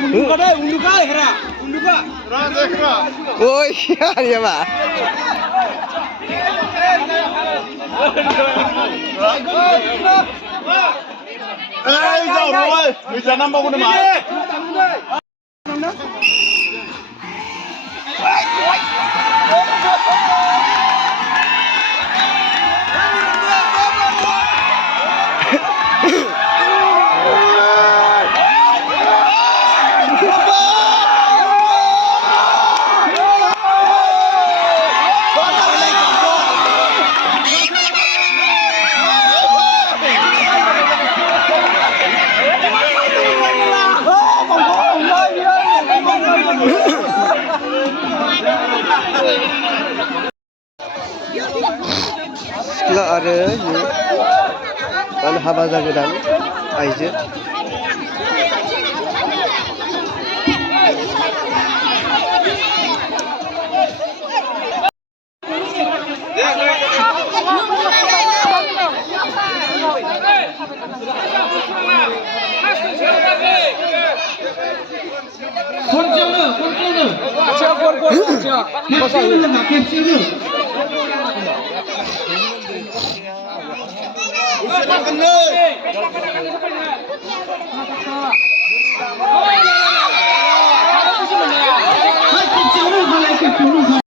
Unduka deh, unduka kira. Unduka. Oh iya dia Pak. Jauh rồi, bây giờ năm bao nhiêu mà? Setelah ada mana habaza gedang aja. Kena.